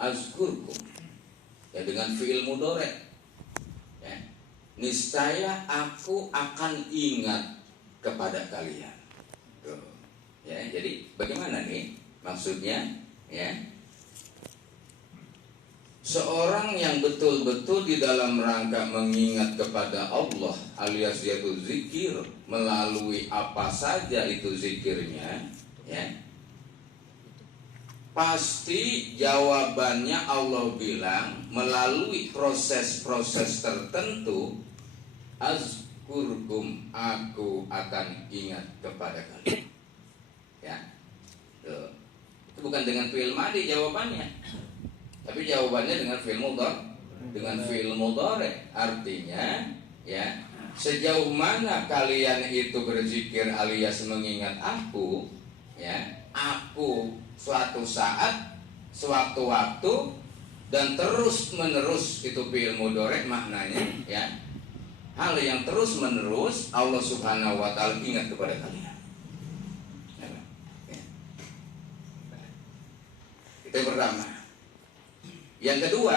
azkurkum, ya dengan fiil mudhari, ya, niscaya aku akan ingat kepada kalian. Tuh. Ya, jadi bagaimana nih maksudnya? Ya, seorang yang betul-betul di dalam rangka mengingat kepada Allah alias yaitu zikir melalui apa saja itu zikirnya, ya, pasti jawabannya Allah bilang melalui proses-proses tertentu, azkurkum, aku akan ingat kepada kalian. Ya, tuh. Itu bukan dengan fi'il madhi jawabannya, tapi jawabannya dengan fi'il mudhari. Dengan fi'il mudhari artinya, ya, sejauh mana kalian itu berzikir alias mengingat aku, ya, aku suatu saat, sewaktu-waktu dan terus menerus, itu fi'il mudhari maknanya, ya, hal yang terus menerus Allah Subhanahu wa taala ingat kepada kalian. Itu yang pertama. Yang kedua,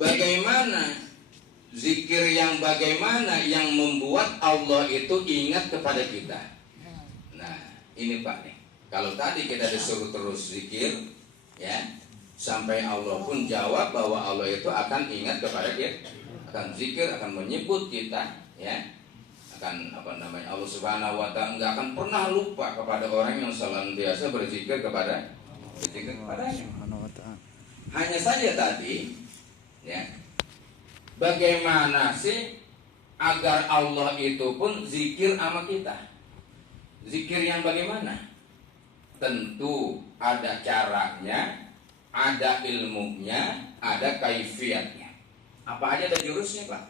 bagaimana zikir yang membuat Allah itu ingat kepada kita. Nah, ini Pak nih. Kalau tadi kita disuruh terus zikir, ya, sampai Allah pun jawab bahwa Allah itu akan ingat kepada kita, akan zikir, akan menyebut kita, ya, akan Allah Subhanahu wa taala enggak akan pernah lupa kepada orang yang senantiasa berzikir kepadanya. Hanya saja tadi, ya, bagaimana sih agar Allah itu pun zikir sama kita? Zikir yang bagaimana? Tentu ada caranya, ada ilmunya, ada kaifiatnya. Apa aja ada jurusnya, Pak?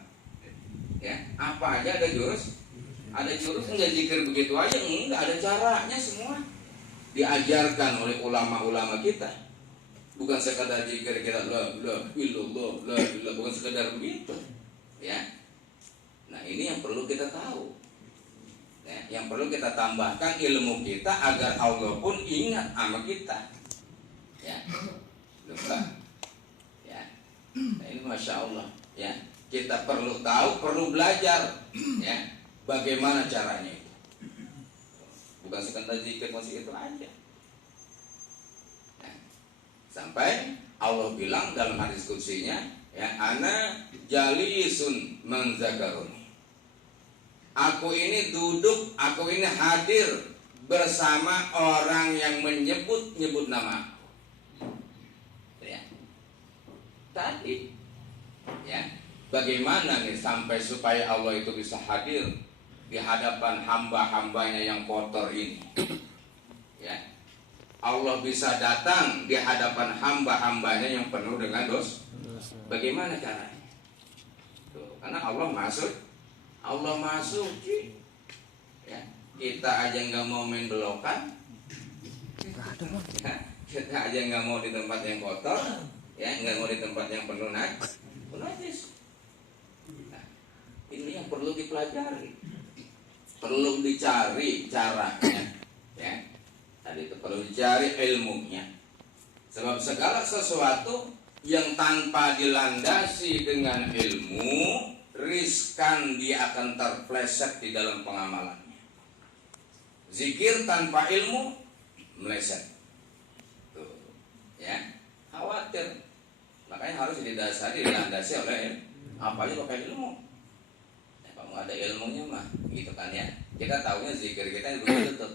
Ya, apa aja ada jurus? Ada jurus, enggak zikir begitu aja, enggak, ada caranya semua. Diajarkan oleh ulama-ulama kita. Bukan sekadar zikir kita la illallah, bukan sekadar begitu. Ya. Nah, ini yang perlu kita tahu. Ya, yang perlu kita tambahkan ilmu kita agar Allah pun ingat sama kita. Ya. Lupa. Ya. Nah, ini Masya Allah, ya. Kita perlu tahu, perlu belajar, ya, bagaimana caranya itu. Bukan sekedar zikir masih itu aja. Ya. Sampai Allah bilang dalam hadis qudsinya, ya, ana jalisun man zakaruni. Aku ini duduk, aku ini hadir bersama orang yang menyebut nama aku. Ya. Tadi, ya, bagaimana nih sampai supaya Allah itu bisa hadir di hadapan hamba-hambanya yang kotor ini, ya, Allah bisa datang di hadapan hamba-hambanya yang penuh dengan dosa. Bagaimana caranya? Tuh, karena Allah masuk, ya, kita aja nggak mau main belokan, ya, kita aja nggak mau di tempat yang kotor, ya, nggak mau di tempat yang penuh najis. Nah, ini yang perlu dipelajari, perlu dicari caranya, ya. Tadi itu perlu dicari ilmunya. Sebab segala sesuatu yang tanpa dilandasi dengan ilmu, riskan dia akan terpleset di dalam pengamalannya. Zikir tanpa ilmu meleset. Tuh, ya, khawatir. Makanya harus dilandasi oleh apa aja pakai ilmu. Ya, kalau ada ilmunya mah, gitu kan, ya. Kita tahunya zikir kita begitu tuh,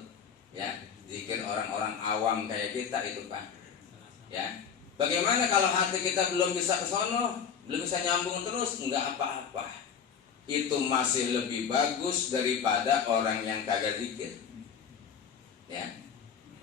ya. Zikir orang-orang awam kayak kita itu, Pak. Ya. Bagaimana kalau hati kita belum bisa ke sono, belum bisa nyambung terus, enggak apa-apa. Itu masih lebih bagus daripada orang yang kagak zikir. Ya.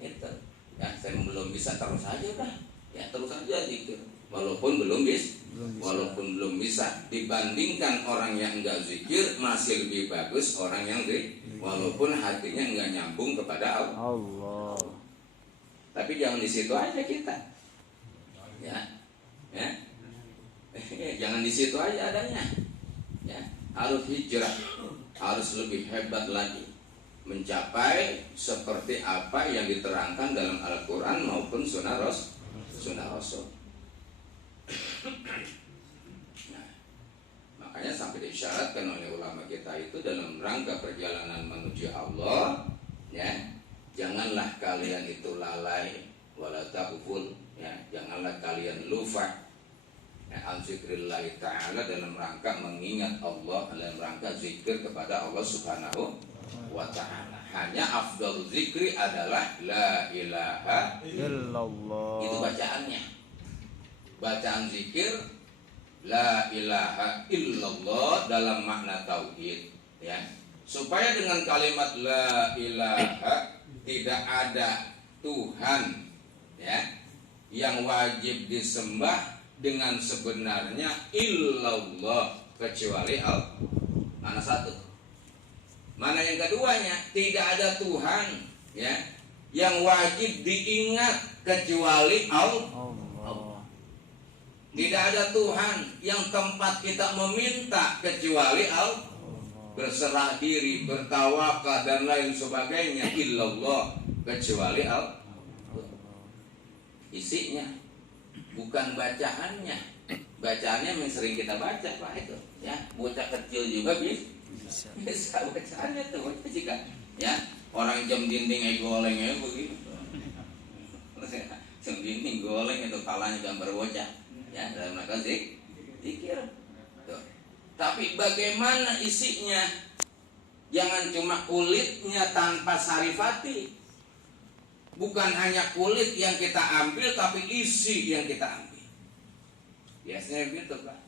Itu. Ya, saya belum bisa terus aja dah. Ya, terus aja zikir. Walaupun belum bisa dibandingkan orang yang enggak zikir, masih lebih bagus orang yang zikir walaupun hatinya enggak nyambung kepada Allah. Tapi jangan di situ aja kita, ya, ya, jangan di situ aja adanya, ya, harus hijrah, harus lebih hebat lagi, mencapai seperti apa yang diterangkan dalam Al-Quran maupun maupun sunnah Rasul. Nah, makanya sampai diisyaratkan oleh ulama kita itu dalam rangka perjalanan menuju Allah, ya, janganlah kalian itu lalai wala taghful, ya, janganlah kalian lupa, ya, al-zikrillah ta'ala dalam rangka mengingat Allah, dalam rangka zikir kepada Allah Subhanahu wa ta'ala. Hanya afdal zikri adalah la ilaha illallah. Itu bacaannya. Bacaan zikir la ilaha illallah dalam makna tauhid, ya. Supaya dengan kalimat la ilaha tidak ada Tuhan, ya, yang wajib disembah dengan sebenarnya illallah kecuali Allah. Mana satu? Mana yang keduanya? Tidak ada Tuhan, ya, yang wajib diingat kecuali Allah. Tidak ada Tuhan yang tempat kita meminta kecuali Allah. Berserah diri, bertawakal dan lain sebagainya illallah kecuali Allah. Isinya bukan bacaannya. Bacaannya yang sering kita baca, Pak, itu, ya. Bocah kecil juga bisa bacaannya tuh, baca juga, ya. Orang jam dinding goleng ya begitu. Jam dinding goleng itu kalanya gambar bocah, ya, dalam rangka zikir. Tuh. Tapi bagaimana isinya? Jangan cuma kulitnya tanpa sarifati. Bukan hanya kulit yang kita ambil, tapi isi yang kita ambil. Biasanya gitu, Pak.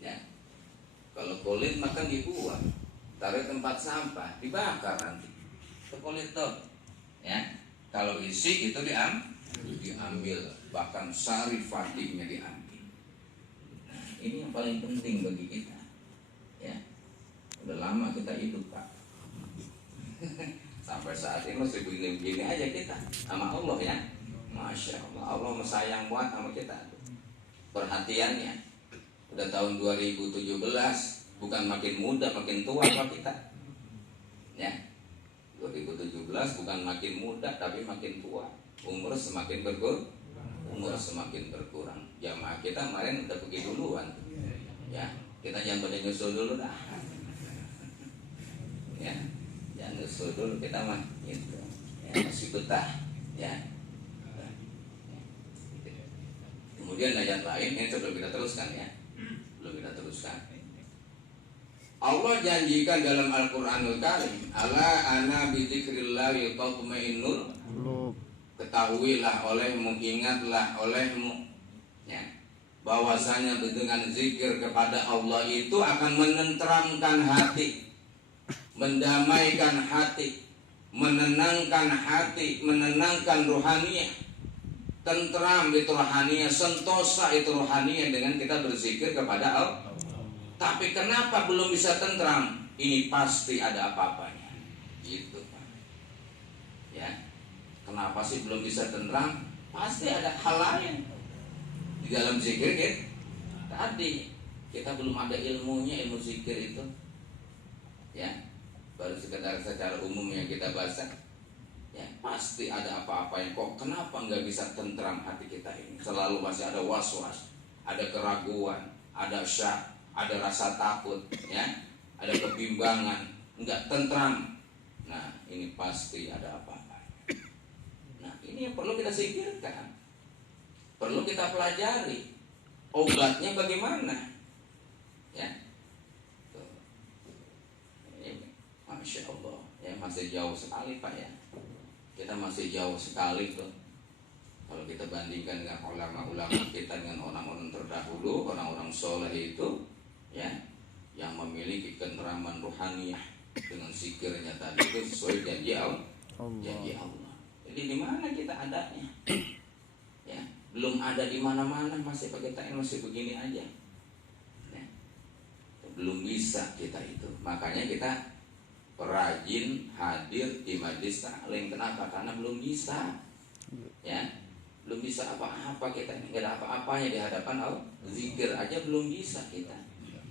Ya. Kalau kulit makan dibuang, taruh tempat sampah, dibakar nanti. Itu kulit tuh, ya. Kalau isi itu diambil, bahkan sarifatinya diambil. Nah, ini yang paling penting bagi kita, ya. Udah lama kita hidup, Pak. Sampai saat ini masih begini-begini aja kita sama Allah, ya. Masya Allah, Allah sayang banget sama kita. Perhatiannya udah tahun 2017, bukan makin muda makin tua Pak kita, ya. 2017 bukan makin muda tapi makin tua, umur semakin berkurang. Jamaah kita kemarin udah pergi duluan, ya. Kita jangan pada nyusul dulu dah, ya. Jangan nyusul dulu, kita mah gitu, ya, masih betah, ya. Kemudian ayat lain ini sebelum kita teruskan, ya. Allah janjikan dalam Al-Qur'anul Karim, ala ana bi dzikrillahi tatma'innul qulub. Ketahuilah olehmu, ingatlah olehmu, ya, bahwasanya dengan zikir kepada Allah itu akan menenteramkan hati, mendamaikan hati, menenangkan hati, menenangkan rohaniah. Tentram itu rohaniah, sentosa itu rohaniah dengan kita berzikir kepada Allah. Tapi kenapa belum bisa tentram? Ini pasti ada apa-apanya, gitu, Pak. Ya, kenapa sih belum bisa tentram? Pasti ada hal lain di dalam zikir gitu. Tadi kita belum ada ilmunya, ilmu zikir itu, ya, baru sekedar secara umum yang kita baca. Ya, pasti ada apa-apa yang kok kenapa nggak bisa tentram hati kita ini? Selalu masih ada was-was, ada keraguan, ada syak, ada rasa takut, ya, ada kebimbangan, nggak tentram. Nah, ini pasti ada apa-apa. Nah, ini yang perlu kita pikirkan, perlu kita pelajari. Obatnya bagaimana? Ya, tuh. Ini, Masya Allah, ya, masih jauh sekali, Pak, ya. Kita masih jauh sekali tuh. Kalau kita bandingkan dengan ulama-ulama kita dengan orang-orang terdahulu, orang-orang soleh itu, ya, yang memiliki ketenteraman rohaniah dengan zikirnya tadi itu sesuai janji Allah. Janji Allah. Jadi di mana kita adanya? Ya, belum ada di mana-mana, masih pakai kita masih begini aja. Ya, belum bisa kita itu. Makanya kita rajin hadir di majelis taklim. Kenapa? Karena belum bisa, ya, belum bisa apa-apa kita, nggak ada apa-apanya di hadapan Allah. Zikir aja belum bisa kita,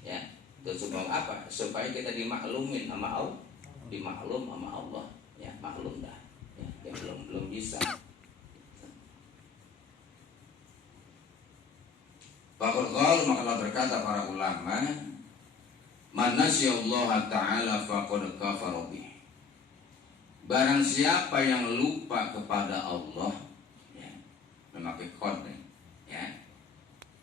ya. Terus supaya apa? Supaya kita dimaklumin sama Allah, dimaklum sama Allah, ya, maklum dah, ya, belum bisa. Faqad qalu, maka berkata para ulama, man nasyallaha ta'ala faqad kafara bih. Barang siapa yang lupa kepada Allah, ya, memakai qad, ya,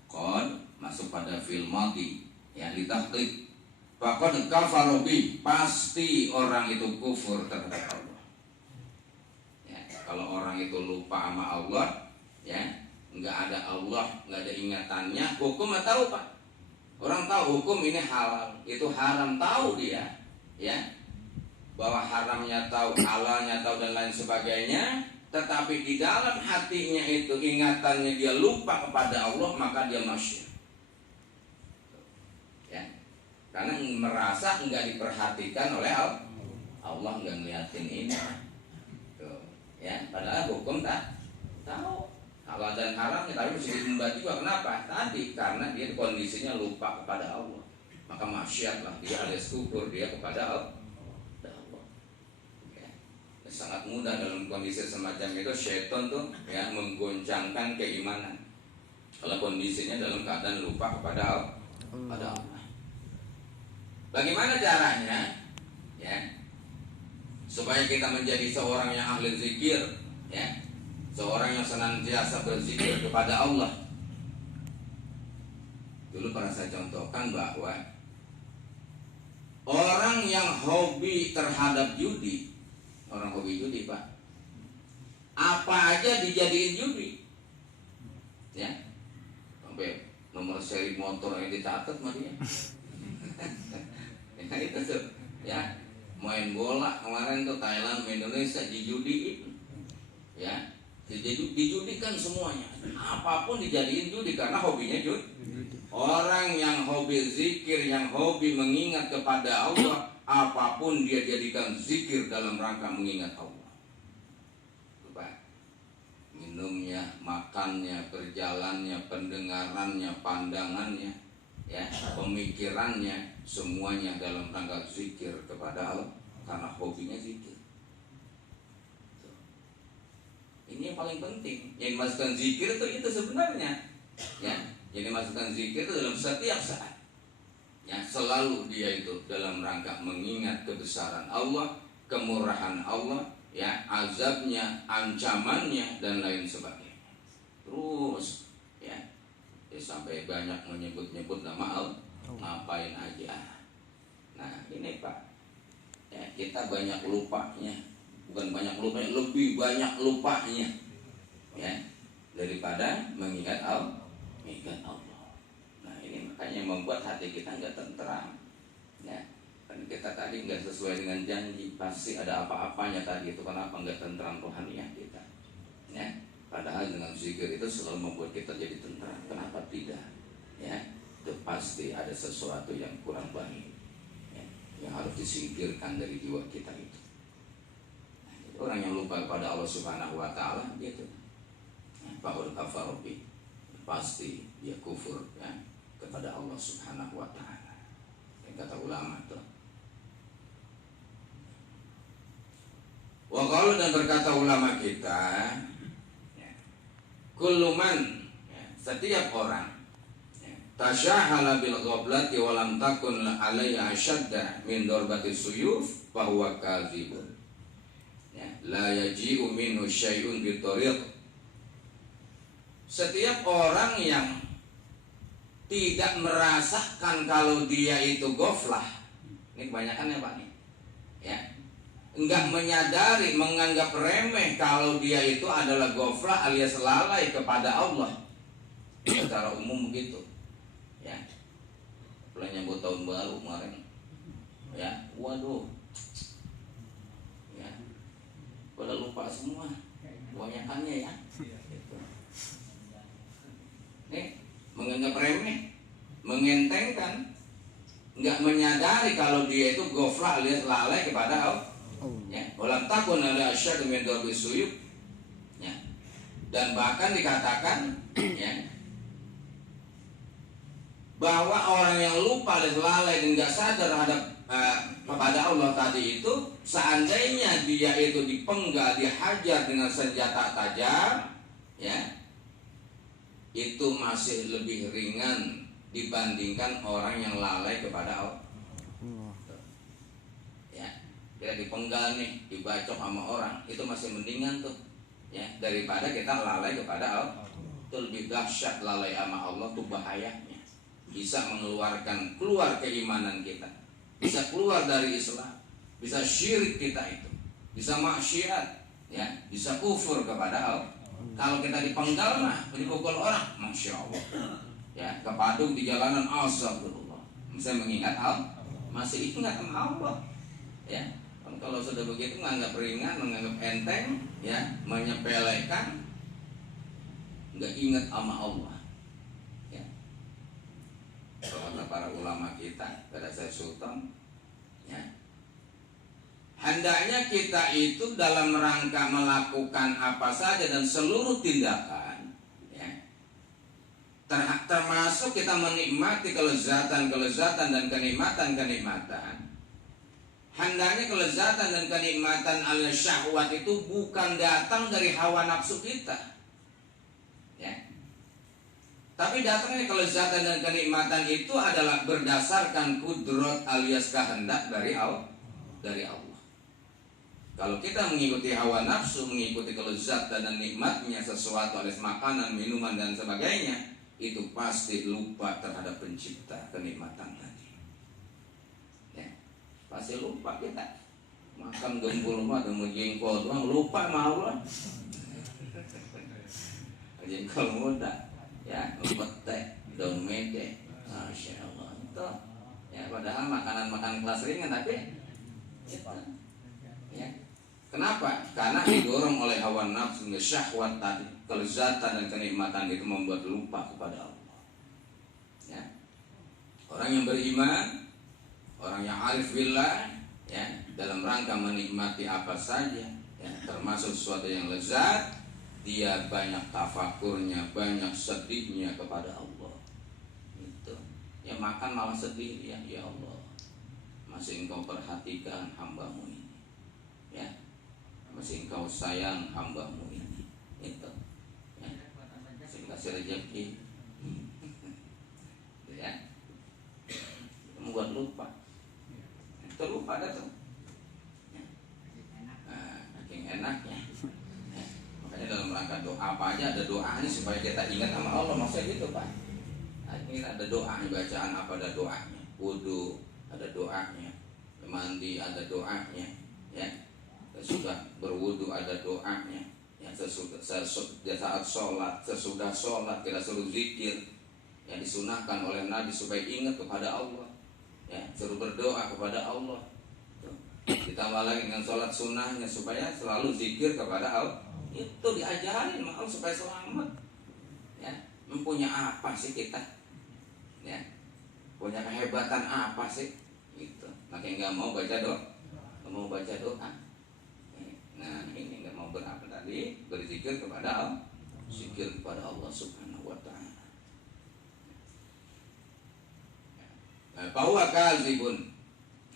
qad masuk pada fi'il madhi, ya, litahqiq. Faqad kafara bih, pasti orang itu kufur terhadap Allah. Ya, kalau orang itu lupa sama Allah, ya, nggak ada Allah, nggak ada ingatannya, hukum tahu Pak. Orang tahu hukum ini halal, itu haram, tahu dia, ya, bahwa haramnya tahu, halalnya tahu dan lain sebagainya, tetapi di dalam hatinya itu ingatannya dia lupa kepada Allah, maka dia masyrik. Ya, karena merasa nggak diperhatikan oleh Allah, nggak ngeliatin ini, tuh, ya, padahal hukum tak tahu halal dan haramnya, tapi mesti diembat juga. Kenapa? Tadi karena dia kondisinya lupa kepada Allah, maka maksiatlah dia, alias kufur dia kepada Allah. Ya. Sangat mudah dalam kondisi semacam itu syaitan tuh, ya, menggoncangkan keimanan kalau kondisinya dalam keadaan lupa kepada Allah. Bagaimana caranya, ya, supaya kita menjadi seorang yang ahli zikir, ya, seorang yang senantiasa berzikir kepada Allah? Dulu pernah saya contohkan bahwa orang yang hobi terhadap judi, orang hobi judi Pak, apa aja dijadiin judi, ya, sampai nomor seri motor yang dicatat sama dia. Ya, itu tuh, ya, main bola kemarin tuh Thailand Indonesia dijudiin, ya, dijudikan semuanya, apapun dijadiin judi karena hobinya judi. Orang yang hobi zikir, yang hobi mengingat kepada Allah, apapun dia jadikan zikir dalam rangka mengingat Allah. Coba, minumnya, makannya, berjalannya, pendengarannya, pandangannya, ya, pemikirannya, semuanya dalam rangka zikir kepada Allah karena hobinya zikir. Ini yang paling penting. Yang dimasukkan zikir itu sebenarnya, ya, yang dimasukkan zikir itu dalam setiap saat, ya, selalu dia itu dalam rangka mengingat kebesaran Allah, kemurahan Allah, ya, azabnya, ancamannya dan lain sebagainya. Terus, ya, sampai banyak menyebut-nyebut nama Allah, ngapain aja. Nah ini Pak, ya, kita banyak lupanya. Bukan banyak lupanya, lebih banyak lupanya, ya, daripada mengingat Allah. Nah ini makanya membuat hati kita nggak tentram, ya. Dan kita tadi nggak sesuai dengan janji, pasti ada apa-apanya tadi itu. Kenapa nggak tentram rohaniah kita, ya? Padahal dengan zikir itu selalu membuat kita jadi tentram. Kenapa tidak, ya? Itu pasti ada sesuatu yang kurang baik, ya, yang harus disingkirkan dari jiwa kita itu. Orang yang lupa kepada Allah Subhanahu wa Ta'ala, gitu, faqad kafara bih, pasti dia kufur, ya, kepada Allah Subhanahu wa Ta'ala. Yang kata ulama itu. Wa qalu, dan berkata ulama kita, ya, kullu man, ya, setiap orang, ya, tasyahala bil ghablati wa lam takun alayhi ashadda min darbati suyuf fa huwa kadzibun. La yaji'u minhu syai'un bitariq. Setiap orang yang tidak merasakan kalau dia itu ghaflah, ini kebanyakan ya Pak nih, ya, enggak menyadari, menganggap remeh kalau dia itu adalah ghaflah alias lalai kepada Allah. Secara umum begitu, ya. Mulai nyambut tahun baru kemarin, ya, waduh, pada lupa semua, kebanyakannya, ya. Nih, menganggap remeh, mengentengkan, nggak menyadari kalau dia itu ghaflah alias lalai kepada Allah. Ya, walam takun ala asyad min darbi suyub. Ya. Dan bahkan dikatakan, ya, bahwa orang yang lupa alias lalai dan nggak sadar terhadap kepada Allah tadi itu, seandainya dia itu dipenggal, dihajar dengan senjata tajam, ya, itu masih lebih ringan dibandingkan orang yang lalai kepada Allah. Ya, kita dipenggal nih, dibacok sama orang, itu masih mendingan tuh, ya, daripada kita lalai kepada Allah. Itu lebih dahsyat lalai sama Allah tuh bahayanya. Bisa mengeluarkan keluar keimanan kita, bisa keluar dari Islam, bisa syirik kita itu, bisa maksiat, ya, bisa kufur kepada Allah. Kalau kita dipenggal mah, dipukul orang, masya Allah, ya, kepadung di jalanan, astagfirullah, bisa mengingat Allah, masih ingat sama Allah, ya. Kalau sudah begitu menganggap ringan, menganggap enteng, ya, menyepelekan, nggak ingat sama Allah, ya. Kalau kata para ulama kita, kata saya Sultan, ya, hendaknya kita itu dalam rangka melakukan apa saja dan seluruh tindakan, ya, termasuk kita menikmati kelezatan dan kenikmatan. Hendaknya kelezatan dan kenikmatan alias syahwat itu bukan datang dari hawa nafsu kita, ya. Tapi datangnya kelezatan dan kenikmatan itu adalah berdasarkan kudrat alias kehendak dari Allah. Kalau kita mengikuti hawa nafsu, mengikuti kelezatan dan nikmatnya sesuatu alias makanan, minuman dan sebagainya, itu pasti lupa terhadap pencipta kenikmatan tadi. Ya, pasti lupa kita. Makan gembul mah mau jengkol doang, lupa sama Allah. Jengkol muda, ya, pete, domete, masya Allah itu. Ya, padahal makanan kelas ringan tapi itu, ya. Kenapa? Karena didorong oleh hawa nafsu, syahwat tadi, kelezatan dan kenikmatan itu membuat lupa kepada Allah. Ya. Orang yang beriman, orang yang arif billah, ya, dalam rangka menikmati apa saja, ya, termasuk sesuatu yang lezat, dia banyak tafakurnya, banyak sedihnya kepada Allah. Itu. Ya, makan malah sedih, ya Allah, masih Engkau perhatikan hambamu ini, ya, masih Engkau sayang hambamu ini, itu, ya, masih kasih rezeki, ya, membuat lupa, terlupa dah tuh, ya. Saking enaknya, ya. Makanya dalam rangka doa apa aja ada doanya supaya kita ingat sama Allah, maksudnya gitu Pak. Nah, ini ada doa, bacaan apa ada doanya, wudu ada doanya, mandi ada doanya, ya. Sesudah berwudu ada doanya, ya, saat sholat, sesudah sholat kita suruh zikir yang disunahkan oleh Nabi supaya ingat kepada Allah, ya, suruh berdoa kepada Allah. Ditambah lagi dengan sholat sunnahnya supaya selalu zikir kepada Allah. Itu diajarin mahal supaya selamat, ya. Mempunyai apa sih kita, ya, punya kehebatan apa sih, gitu. Makanya nggak mau baca doa, Nah, ini nggak mau berapa tadi, berzikir kepada Allah, zikir kepada Allah Subhanahu wa Ta'ala. Bahwa kazibun,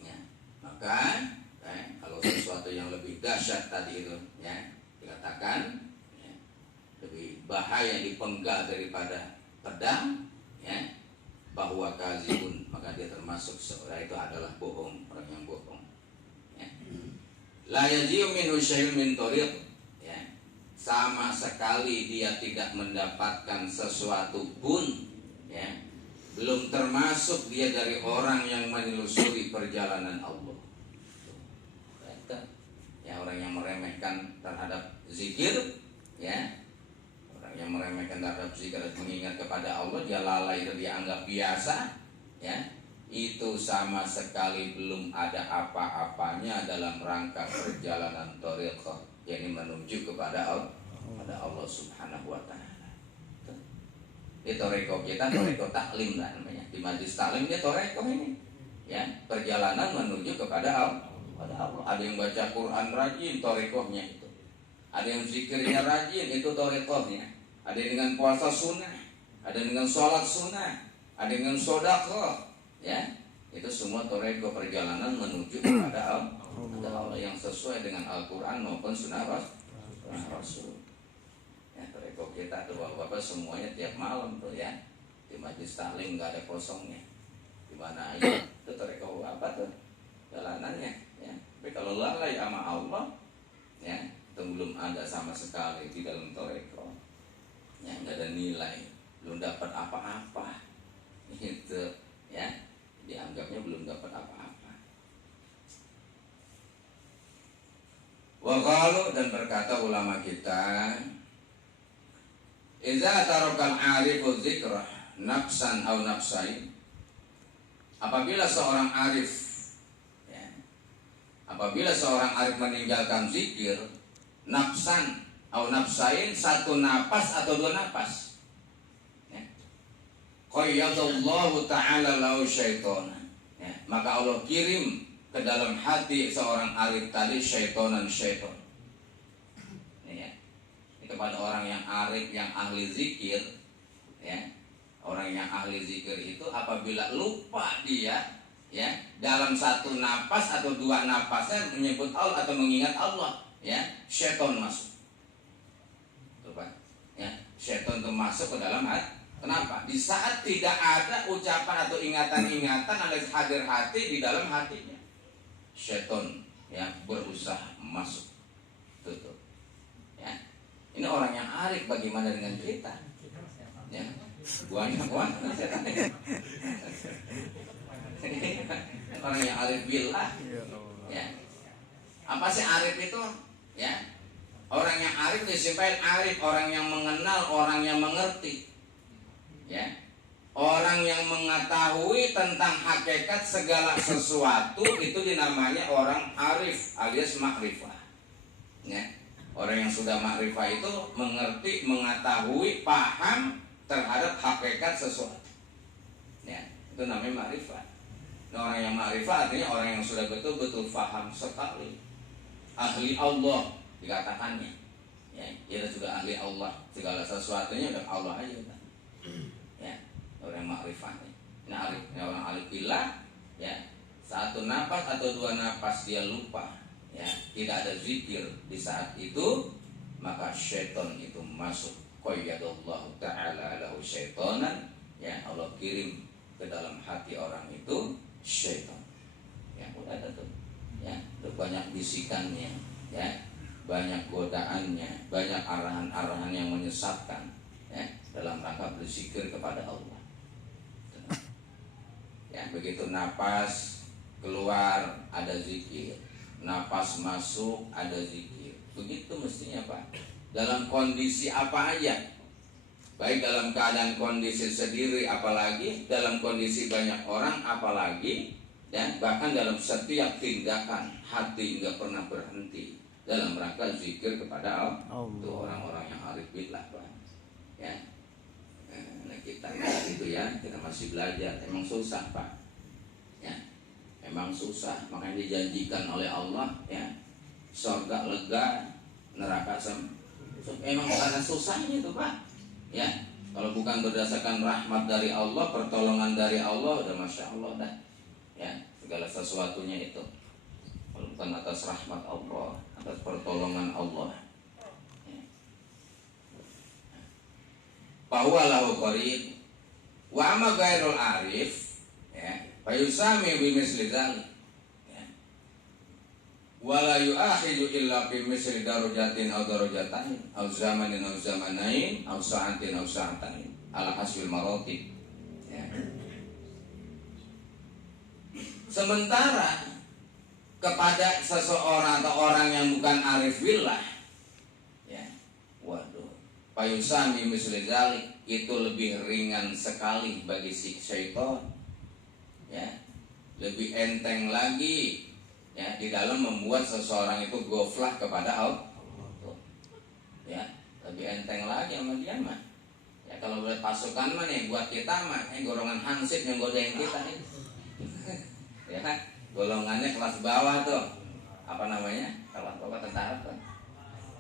ya, maka kalau sesuatu yang lebih dahsyat tadi itu, ya, dikatakan, ya, lebih bahaya dipenggal daripada pedang, ya, bahwa kazibun, maka dia termasuk seorang itu adalah bohong, orang yang bohong. La yaji'u minhu syai'un min thariq, ya, sama sekali dia tidak mendapatkan sesuatu pun, ya, belum termasuk dia dari orang yang menelusuri perjalanan Allah. Ya, orang yang meremehkan terhadap zikir, ya, orang yang meremehkan terhadap zikir dan mengingat kepada Allah, dia lalai dan dia anggap biasa, ya, itu sama sekali belum ada apa-apanya dalam rangka perjalanan thariqah, yakni menuju kepada Allah Subhanahu wa Ta'ala. Di thariqah kita, thariqah taklim lah namanya. Di majlis taklim dia thariqah ini, ya, perjalanan menuju kepada Allah. Ada yang baca Quran rajin, thariqahnya itu. Ada yang zikirnya rajin, itu thariqahnya. Ada yang dengan puasa sunnah, ada yang dengan sholat sunnah, ada yang dengan sedekah. Ya, itu semua thariqah perjalanan menuju kepada Allah yang sesuai dengan Al-Quran maupun Sunnah Rasul. Ya, thariqah kita itu apa semuanya tiap malam tuh ya. Di majlis taklim nggak ada kosongnya. Di mana aja itu toreko apa tuh jalanannya ya. Tapi kalau lalai sama Allah ya, itu belum ada sama sekali di dalam toreko. Ya, nggak ada nilai, belum dapat apa-apa. Itu ya, dianggapnya belum dapat apa-apa. Wa qalu, dan berkata ulama kita, idza tarakal arifu dzikrah nafsan au nafsain, apabila seorang arif ya, apabila seorang arif meninggalkan zikir nafsan au nafsain, satu napas atau dua napas ya, qayyadallahu ta'ala lahu syaitana ya, maka Allah kirim ke dalam hati seorang arif tadi syaitan ya, kepada orang yang arif, yang ahli zikir ya. Orang yang ahli zikir itu apabila lupa dia ya, dalam satu napas atau dua napasnya menyebut Allah atau mengingat Allah ya, syaitan masuk. Coba ya, syaitan itu masuk ke dalam hati. Kenapa? Di saat tidak ada ucapan atau ingatan-ingatan alias hadir hati di dalam hatinya, syaitan ya berusaha masuk. Tutup ya. Ini orang yang arif, bagaimana dengan kita ya? Banyak orang yang arif billah ya. Apa sih arif itu ya? Orang yang arif disebut arif, orang yang mengenal, orang yang mengerti ya, orang yang mengetahui tentang hakikat segala sesuatu, itu dinamanya orang arif alias makrifah ya. Orang yang sudah makrifah itu mengerti, mengetahui, paham terhadap hakikat sesuatu ya, itu namanya makrifat. Nah, orang yang makrifat artinya orang yang sudah betul-betul paham sekali, ahli Allah dikatakannya ya, dia sudah ahli Allah, segala sesuatunya udah Allah aja kan? Ya, orang makrifat nah, orang alif billah ya, satu napas atau dua napas dia lupa ya, tidak ada zikir di saat itu, maka syaitan itu masuk. Qayyadallahu ta'ala lahu syaitanan ya, Allah kirim ke dalam hati orang itu syaitan ya. Udah ada tuh ya, udah banyak bisikannya ya, banyak godaannya, banyak arahan-arahan yang menyesatkan ya, dalam rangka berzikir kepada Allah ya. Begitu napas keluar ada zikir, napas masuk ada zikir, begitu mestinya Pak. Dalam kondisi apa aja, baik dalam keadaan kondisi sendiri, apalagi dalam kondisi banyak orang, apalagi dan bahkan dalam setiap tindakan hati nggak pernah berhenti dalam rangka zikir kepada Allah. Itu orang-orang yang arif billah Pak ya. Nah, kita itu ya, kita masih belajar, emang susah Pak ya, emang susah. Makanya dijanjikan oleh Allah ya, surga lega, neraka emang karena susahnya itu Pak ya. Kalau bukan berdasarkan rahmat dari Allah, pertolongan dari Allah, udah masya Allah dah ya, segala sesuatunya itu. Kalau bukan atas rahmat Allah, atas pertolongan Allah ya. Bahwa lahu qarib wa amma ghairul arif ya, fayusami bimisli dzalik ya, wala yu'akhidu illa fi misli darajatin aw darajatain aw zamanin aw zamanain aw sa'atin aw sa'atain ala hasbil maratib ya. Sementara kepada seseorang atau orang yang bukan arif billah ya, waduh, payusami misli dzalik, itu lebih ringan sekali bagi si syaitan ya, lebih enteng lagi ya, di dalam membuat seseorang itu goflah kepada Allah ya, lebih enteng lagi sama dia mah ya. Kalau buat pasukan mah nih, buat kita mah golongan hansip yang godain kita nih ya kan, golongannya kelas bawah tuh, apa namanya, kelas bawah tentara tuh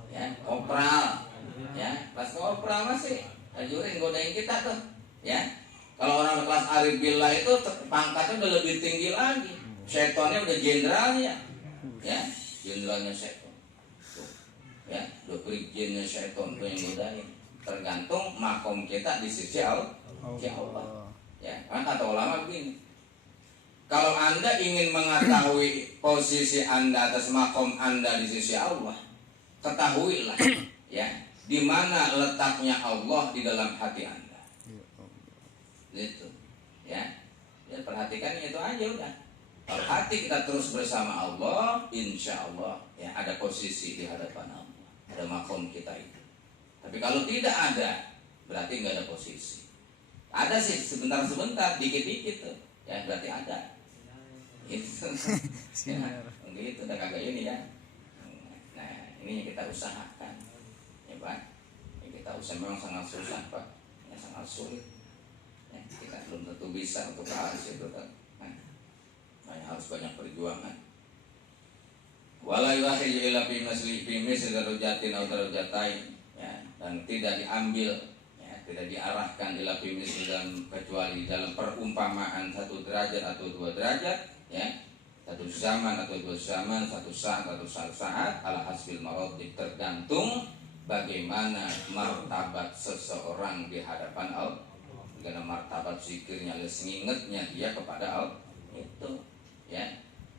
ya, kopral ya, kelas kopral masih prajurit godain kita tuh ya. Kalau orang kelas arif billah itu pangkatnya udah lebih tinggi lagi, setonnya udah jenderalnya ya, jenderalnya seton tuh ya, udah brigjennya seton tuh yang godain. tergantung makom kita di sisi Allah. Ya, kan kata ulama begini. Kalau Anda ingin mengetahui posisi Anda atas makom Anda di sisi Allah, ketahuilah ya, di mana letaknya Allah di dalam hati Anda. Gitu. Ya. Ya, perhatikan itu aja udah. Kalau hati kita terus bersama Allah, insya Allah ya ada posisi di hadapan Allah, ada makom kita itu. Tapi kalau tidak ada, berarti nggak ada posisi. Ada sih sebentar-sebentar, dikit-dikit tuh, ya berarti ada. Itu, ya, gitu, udah kagak ini ya. Nah, ini yang kita usahakan, ya Pak. Yang kita usaha memang sangat susah Pak, ya sangat sulit. Ya, kita belum tentu bisa untuk harus itu kan. Harus banyak perjuangan. Wala yuhiju ila fi misli darajatin aw darajatain, ya, dan tidak diambil, ya, tidak diarahkan ila fi misli kecuali dalam perumpamaan satu derajat atau dua derajat, ya, satu zaman atau dua zaman, satu saat atau satu saat, ala hasbil maratib, tergantung bagaimana martabat seseorang di hadapan Allah. Karena martabat zikirnya, ngingetnya dia kepada Allah itu, ya.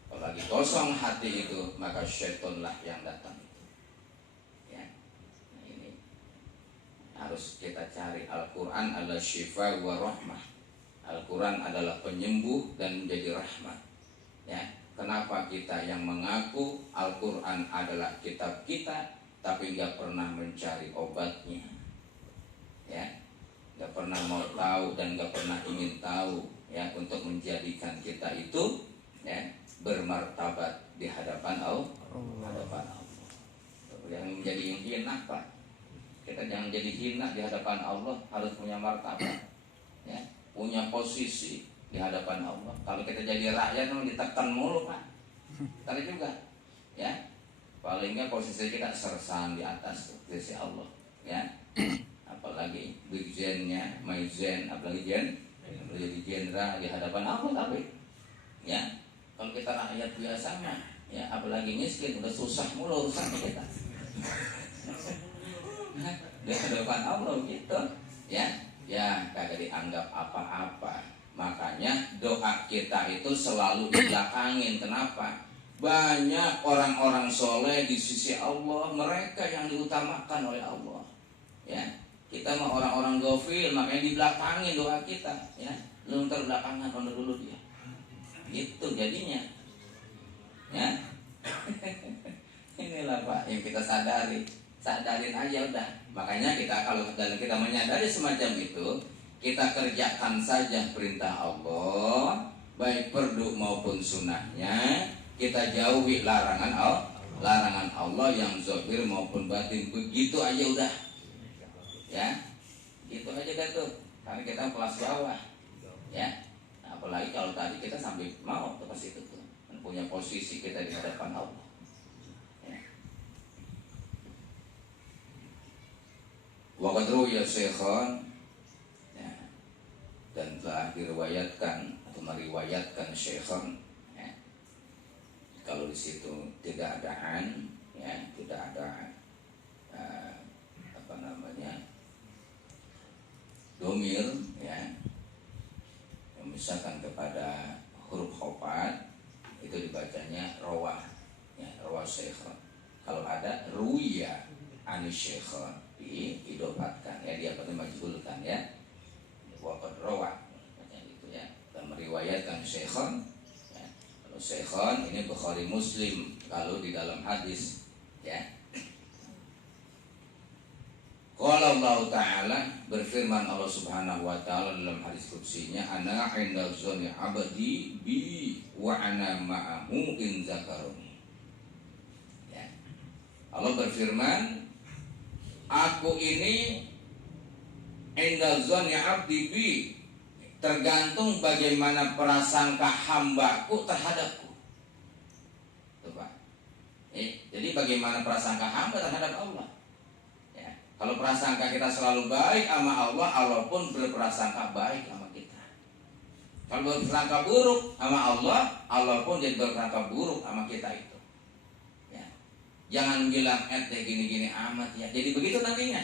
Kalau lagi kosong hati itu, maka syaitanlah yang datang itu, ya. Nah, ini harus kita cari. Al-Quran adalah syifa wa rahmah. Al-Quran adalah penyembuh dan menjadi rahmat, ya. Kenapa kita yang mengaku Al-Quran adalah kitab kita, tapi nggak pernah mencari obatnya, ya, nggak pernah mau tahu dan nggak pernah ingin tahu, ya, untuk menjadikan kita itu, ya, bermartabat di hadapan Allah. Hadapan Allah. Yang menjadi hina Pak. Kita jangan jadi hina di hadapan Allah, harus punya martabat, ya, punya posisi di hadapan Allah. Kalau kita jadi rakyat memang ditekan mulu Pak. Tadi juga, ya, paling nggak posisi kita sersan di atas tuh, di sisi Allah, ya. Apalagi brigjennya, maizen, apalagi jadi jenderal di hadapan Allah, tapi, ya, kalau kita rakyat biasa mah, ya, apalagi miskin udah susah mulu urusannya kita. Di hadapan Allah gitu, ya, ya kagak dianggap apa-apa. Makanya doa kita itu selalu dibelakangin. Kenapa? Banyak orang-orang soleh di sisi Allah, mereka yang diutamakan oleh Allah, ya. Kita mah orang-orang gofil, makanya dibelakangin doa kita, ya. Belum terbelakangan dulu dia. Gitu jadinya, ya. Inilah Pak yang kita sadarin aja udah. Makanya kita kalau dalam kita menyadari semacam itu, kita kerjakan saja perintah Allah, baik fardu maupun sunnahnya. Kita jauhi larangan Allah yang zahir maupun batin. Begitu aja udah, ya. Gitu aja kan tuh. Karena kita kelas bawah, ya. Apalagi kalau tadi kita sampai mau ke situ tuh, punya posisi kita di hadapan Allah, ya. Wa qad ruwiya Syekhan, ya, dan telah diriwayatkan atau meriwayatkan Syekhan, ya. Kalau di situ tidak ada ya, tidak ada apa namanya, domir, ya, misalkan kepada huruf khofat, itu dibacanya rawah, ya, rawah Syekhan. Kalau ada ruya anis Syekhan, diidofatkan, ya, dia pada majhulkan, ya, waqad rawah, macam itu, ya, dan meriwayatkan Syekhan, ya. Kalau Syekhan ini Bukhari Muslim kalau di dalam hadis, ya. Qala Allah Ta'ala, berfirman Allah Subhanahu wa Ta'ala dalam hadis qudsinya, ana 'inda dzanni 'abdi bi wa ana ma'ahu in zakaruni. Ya. Allah berfirman, aku ini 'inda dzanni 'abdi bi, tergantung bagaimana prasangka hambaku terhadapku. Tuh Pak. Jadi bagaimana prasangka hamba terhadap Allah? Kalau prasangka kita selalu baik sama Allah, Allah pun berprasangka baik sama kita. Kalau berprasangka buruk sama Allah, Allah pun jadi berprasangka buruk sama kita itu, ya. Jangan bilang gini-gini amat, ya. Jadi begitu nantinya.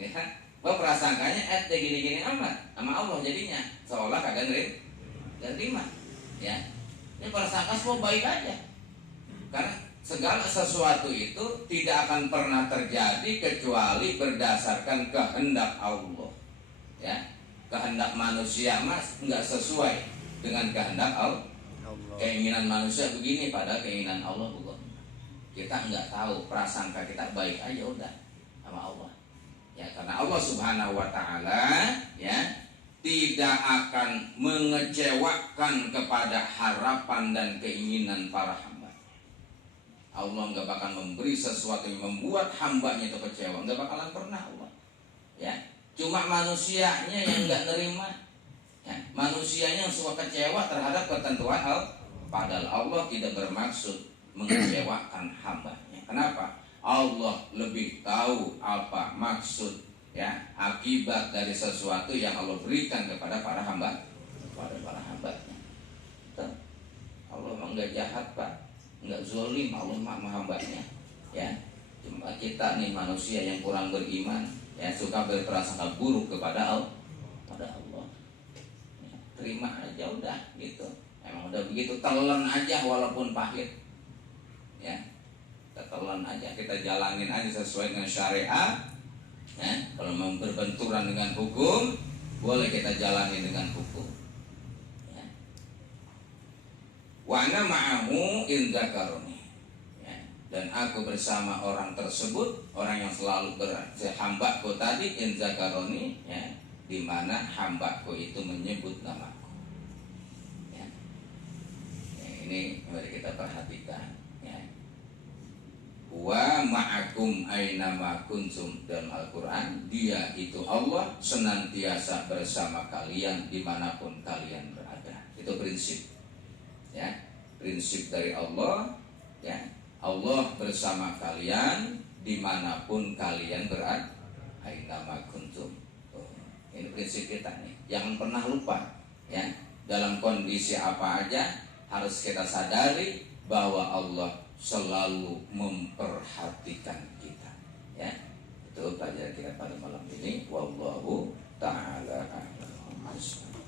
ya. Prasangkanya gini-gini amat sama Allah jadinya seolah kagak nerima, ya. Ini prasangka semua baik aja, karena segala sesuatu itu tidak akan pernah terjadi kecuali berdasarkan kehendak Allah, ya. Kehendak manusia mas nggak sesuai dengan kehendak Allah. Keinginan manusia begini, padahal keinginan Allah bukan. Kita nggak tahu, prasangka kita baik aja udah sama Allah, ya. Karena Allah Subhanahu Wa Taala, ya, tidak akan mengecewakan kepada harapan dan keinginan para hamba. Allah nggak bakal memberi sesuatu yang membuat hambanya itu kecewa, nggak bakalan pernah Allah, ya. Cuma manusianya yang nggak nerima, ya. Manusianya yang suka kecewa terhadap ketentuan Allah, padahal Allah tidak bermaksud mengecewakan hambanya. Kenapa? Allah lebih tahu apa maksud, ya, akibat dari sesuatu yang Allah berikan kepada para hamba, kepada para hambanya. Allah memang nggak jahat pak, nggak zolim. Allah maha hambanya, ya. Cuma kita nih manusia yang kurang beriman, ya, suka berprasangka buruk kepada Allah, ya, terima aja udah gitu. Emang udah begitu, telan aja walaupun pahit, ya. Kita telan aja, kita jalanin aja sesuai dengan syariat, ya. Kalau mau berbenturan dengan hukum, boleh kita jalani dengan hukum, ya. Wa ana ma'ahu in dzakaroni, ya. Dan aku bersama orang tersebut, orang yang selalu hambaku tadi in dzakaroni, ya, di mana hambaku itu menyebut namaku, ya. Ya, ini mari kita perhatikan, ya. Wa ma'akum ainama kuntum, dalam Al-Quran, dia itu Allah senantiasa bersama kalian dimanapun kalian berada. Itu prinsip, ya, prinsip dari Allah, ya. Allah bersama kalian dimanapun kalian berada, ainama kuntum. Ini prinsip kita nih, jangan pernah lupa, ya. Dalam kondisi apa aja harus kita sadari bahwa Allah selalu memperhatikan kita, ya. Itu pelajaran kita pada malam ini. Wallahu ta'ala a'lam.